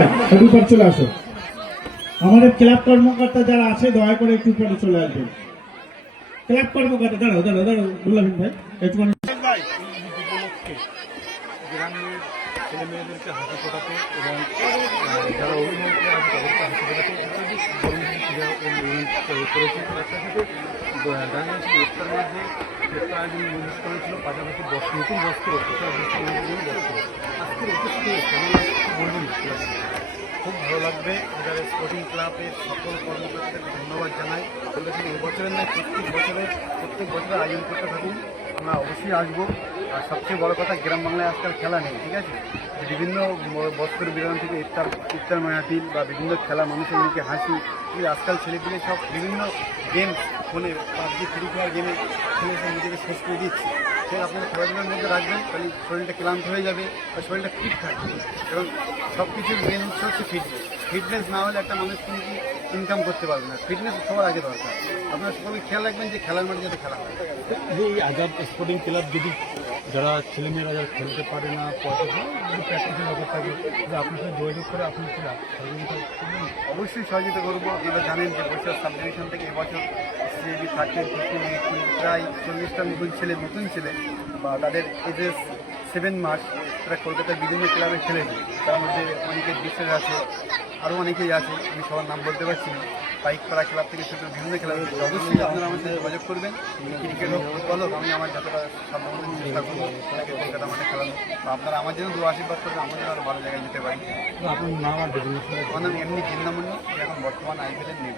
একটু উপরে চলে আসো। আমাদের ক্লাব কর্মকর্তা যারা আছে দয়া করে একটু উপরে চলে আসবেন। ক্লাব কর্মকর্তা দাঁড়াও দাঁড়াও দাঁড়াও বললাম ভাই একটুখানি গ্রামের ছেলে মেয়েদেরকে হাসি ফোটাতে এবং যারা অভিভাবকরা আছে তাদেরকে হাসি ফোটাতে করেছে। তার সাথে দেখা যাচ্ছে ইফতার মাঝে ইফতার আয়োজন নির্দেশ করেছিল, পাশাপাশি নতুন বস্ত্র আজকের উপস্থিত বলবেন খুব ভালো লাগবে। এবারে স্পোর্টিং ক্লাবের সকল কর্মকর্তাদের ধন্যবাদ জানাই। বলেছেন এবছরের নয় প্রত্যেক বছর আয়োজন করতে থাকুন, আমরা অবশ্যই আসবো। আর সবচেয়ে বড় কথা, গ্রাম বাংলায় আজকাল খেলা নেই, ঠিক আছে? বিভিন্ন বস্ত্র বিতরণ থেকে ইফতার মাহফিল বা বিভিন্ন খেলা, মানুষের মুখে হাসি, আজকাল ছেলেপিলে সব বিভিন্ন গেমস ফোনে পাবজি ফ্রি ফায়ার গেমে খেলে সব নিজেকে শেষ করে দিচ্ছে। সে আপনারা খেলাধুলার মধ্যে রাখবেন, তাহলে শরীরটা ক্লান্ত হয়ে যাবে বা শরীরটা ফিট থাকবে। এবং সব কিছুর মেন উৎস হচ্ছে ফিটনেস না হলে একটা মানুষ কিন্তু ইনকাম করতে পারবে না। ফিটনেস সবার আগে দরকার। আপনারা সকলে খেয়াল রাখবেন যে খেলার মাঠে যাতে খেলা হয়। এই আজাদ স্পোর্টিং ক্লাব যদি যারা ছেলেমেয়েরা যারা খেলতে পারে না, যদি প্র্যাকটিসের ব্যাপার থাকে, যে আপনার সাথে যোগাযোগ করে আপনি কি সহযোগিতা করবেন? অবশ্যই সহযোগিতা করবো। আপনারা জানেন যে বরিশাল সাব ডিভিশন থেকে এবছর সিএবি 30 প্রায় 40টা নতুন ছেলে বা তাদের এজেস 7 মাস তারা কলকাতার বিভিন্ন ক্লাবে খেলেছে। তার মধ্যে অনেকে দেশের আছে, আরও অনেকেই আছে, আমি সবার নাম বলতে পারছি না। পাইকপাড়া ক্লাব থেকে ছোটো বিভিন্ন খেলা হচ্ছে। অবশ্যই আপনারা আমার সাথে যোগাযোগ করবেন। ক্রিকেট হোক, ফুটবল হোক, আমি আমার যতটা সাধারণ চেষ্টা করবো তাকে কলকাতা মাঠে খেলানো। বা আপনারা আমার জন্য দু আশীর্বাদ করবেন, আমাদের আরও ভালো জায়গায় যেতে পারি। আপনার নাম আর আমার নাম এমনি জিন্দামণি, এখন বর্তমান আইপিএলের নেট